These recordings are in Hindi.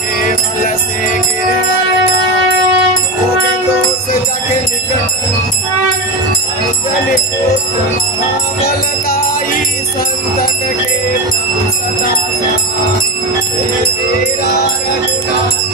केवल से गिरवाया होगे तो से जाके निकट महाबलदाई संतन के सदा सहाय तेरा रघुनाथ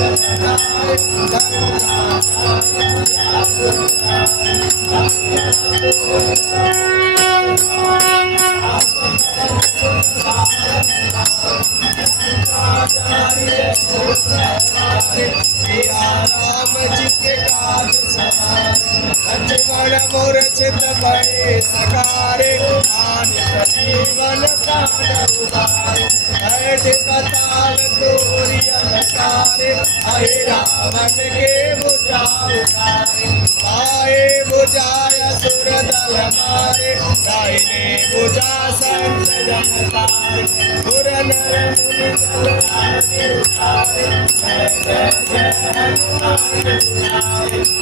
राम जी के काज लक्ष्मण मोर चित भय सकारे जीवन प्राण उदारे हृदय बताल तोरी अंधकारे आए रावण के बुझा उतारे पाए बुझाय सुर दल मारे दाहिने बुझा संत जन तारे सुर नर मुनि जल उतारे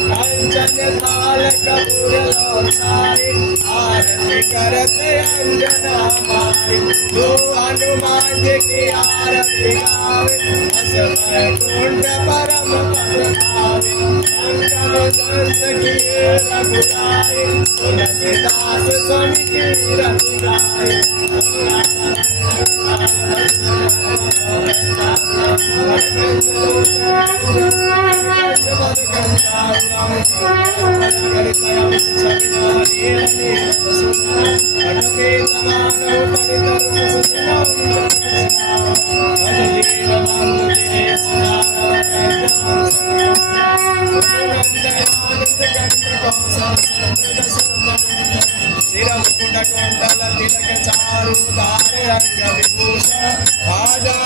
कंचन थाल कपूर लोसाए आरती करते अंजना मारे दो हनुमान जी की आरती गावे असमय कुंड परम पद पावे अंकन दंस किए रघुराए तुलसीदास स्वामी की रति गाए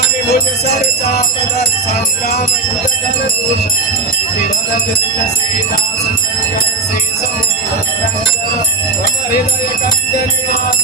विभूष सर चाप दर संग्राम हृदय कंजनिवास